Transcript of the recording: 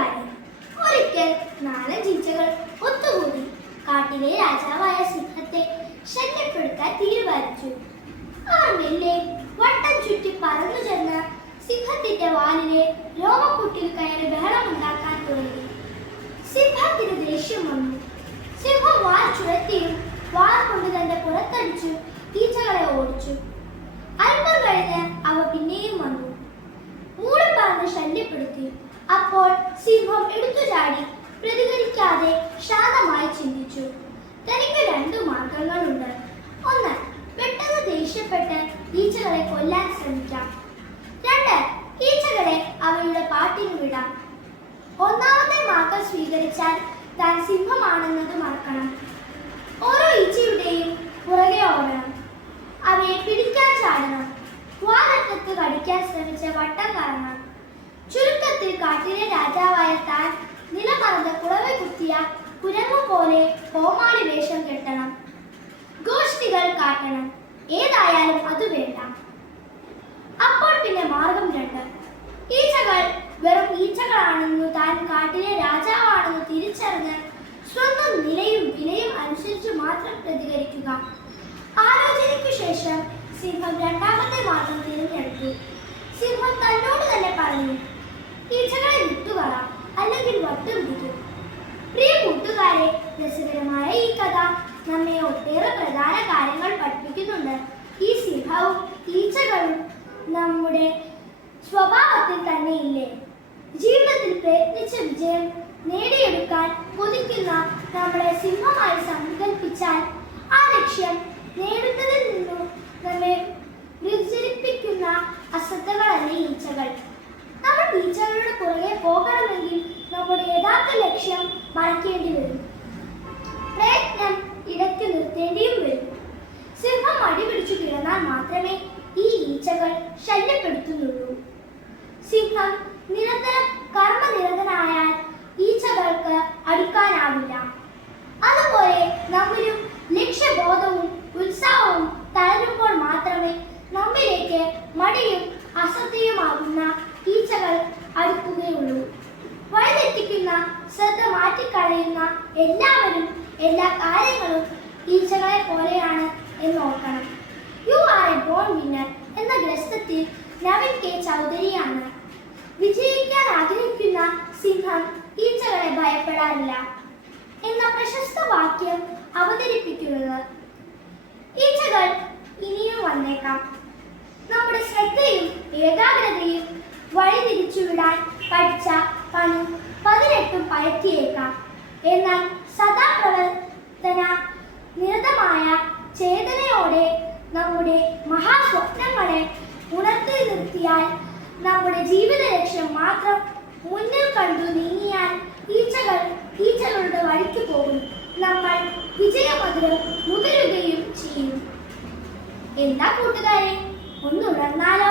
കൂട്ടുകാരെ ഒരിക്കൽ നാല് ഈച്ചകൾ ഒത്തുകൂടി കാട്ടിലെ രാജാവായ സിംഹത്തെ ശല്യപ്പെടുത്താൻ തീരുമാനിച്ചു. അവർ മെല്ലെ വട്ടം ചുറ്റി പറന്നു ചെന്ന സിംഹത്തിന്റെ വാലിലെ രോമക്കുട്ടിൽ കയറി ബഹളമുണ്ടാക്കാൻ തുടങ്ങി. സിംഹത്തിന് ദേഷ്യം വന്നു. സിംഹം വാൽ ചുഴത്തിയും വാൽ കൊണ്ട് തന്റെ പുറത്തടിച്ചു അപ്പോൾ സിംഹം എടുത്തു ചാടി പ്രതികരിക്കാതെ ശാന്തമായി ചിന്തിച്ചു. തനിക്ക് രണ്ടു മാർഗങ്ങളുണ്ട്. ഒന്ന് പെട്ടെന്ന് ദേഷ്യപ്പെട്ട് ഈച്ചകളെ കൊല്ലാൻ ശ്രമിക്കാം. രണ്ട് ഈച്ചകളെ അവയുടെ പാട്ടിന് വിടാം. ഒന്നാമത്തെ മാർഗം സ്വീകരിച്ചാൽ താൻ സിംഹമാണെന്നത് മറക്കണം. ഓരോ ഈച്ചയുടെയും പുറകെ ഓടണം. അവയെ പിടിക്കാൻ ചാടണം. വാലറ്റത്ത് കടിക്കാൻ ശ്രമിച്ച വട്ടം കറങ്ങണം ചുരുക്കത്തിൽ കാട്ടിലെ രാജാവായ താൻ നിലമറന്ന് കുളവ കുത്തിയ കുരങ്ങു പോലെ കോമാളി വേഷം കെട്ടണം. ഗോഷ്ഠികൾ കാട്ടണം. ഏതായാലും അത് വേണ്ട. അപ്പോൾ പിന്നെ മാർഗം രണ്ട്. ഈച്ചകൾ വെറും ഈച്ചകളാണെന്നു താൻ കാട്ടിലെ രാജാവാണെന്ന് തിരിച്ചറിഞ്ഞ് സ്വന്തം നിലയും വിലയും അനുസരിച്ച് മാത്രം പ്രതികരിക്കുക. ആലോചനയ്ക്കു ശേഷം സിംഹം രണ്ടാമത്തെ മാർഗം തിരഞ്ഞെടുത്തു സിംഹം തന്നോട് തന്നെ പറഞ്ഞു ഈച്ചകളെ വിട്ടുകള അല്ലെങ്കിൽ വട്ടം പിടിക്കും. പ്രിയ കൂട്ടുകാരെ രസകരമായ ഈ കഥ നമ്മെ ഒട്ടേറെ പ്രധാന കാര്യങ്ങൾ പഠിപ്പിക്കുന്നുണ്ട്. ഈ സിംഹവും ഈച്ചകളും നമ്മുടെ സ്വഭാവത്തിൽ തന്നെ ഇല്ലേ ജീവിതത്തിൽ പ്രയത്നിച്ച വിജയം നേടിയെടുക്കാൻ കൊതിക്കുന്ന നമ്മളെ സിംഹമായി സങ്കല്പിച്ചാൽ ആ ലക്ഷ്യം നേടുന്നതിൽ നിന്നും നമ്മെ വ്യതിചലിപ്പിക്കുന്ന അശ്രദ്ധകളല്ല ഈച്ചകൾ? ഈച്ചകളുടെ പുറകെ പോകണമെങ്കിൽ നമ്മുടെ യഥാർത്ഥ ലക്ഷ്യം മറക്കേണ്ടി വരും. പ്രയത്നം ഇടയ്ക്ക് നിർത്തേണ്ടിയും വരും. സിംഹം അടി പിടിച്ചു കിടന്നാൽ മാത്രമേ ഈ ഈച്ചകൾ ശല്യപ്പെടുത്തുന്നുള്ളൂ. സിംഹം നിരന്തരം കർമ്മനിരതനായാൽ ഈച്ചകൾക്ക് അടുക്കാനാവില്ല. അതുപോലെ നമ്മിലും ലക്ഷ്യബോധവും ഉത്സാഹവും തളരുമ്പോൾ മാത്രമേ നമ്മിലേക്ക് മടിയും അശ്രദ്ധയുമാകുന്ന ഈച്ചകൾ അടുക്കുകയുള്ളൂ വഴിതെറ്റിക്കുന്ന ശ്രദ്ധ മാറ്റിക്കളയുന്ന എല്ലാവരും എല്ലാ കാര്യങ്ങളും ടീച്ചറെ പോലെയാണ് എന്ന് ഓർക്കണം. You are a born winner എന്ന ഗ്രസ്തത്തിൽ നവീൻ കെ. ചൗധരിയാണ്. വിജയിക്കാൻ ആഗ്രഹിക്കുന്ന സിംഹം ഈച്ചകളെ ഭയപ്പെടാറില്ല. എന്ന പ്രശസ്ത വാക്യം വഴിതിരിച്ചുവിടാൻ പഠിച്ച പണി പതിനെട്ടും പയറ്റിയേക്കാം. എന്നാൽ സദാ പ്രവർത്തന നിരതമായ ചേതനയോടെ നമ്മുടെ മഹാസ്വപ്നങ്ങളെ ഉണർത്തി നിർത്തിയാൽ നമ്മുടെ ജീവിത ലക്ഷ്യം മാത്രം മുന്നിൽ കണ്ടു നീങ്ങിയാൽ ഈച്ചകൾ ഈച്ചകളുടെ വഴിക്ക് പോകും. നമ്മൾ വിജയമധുരം നുകരുകയും ചെയ്യും. എന്താ കൂട്ടുകാരെ? ഒന്നുണർന്നാലോ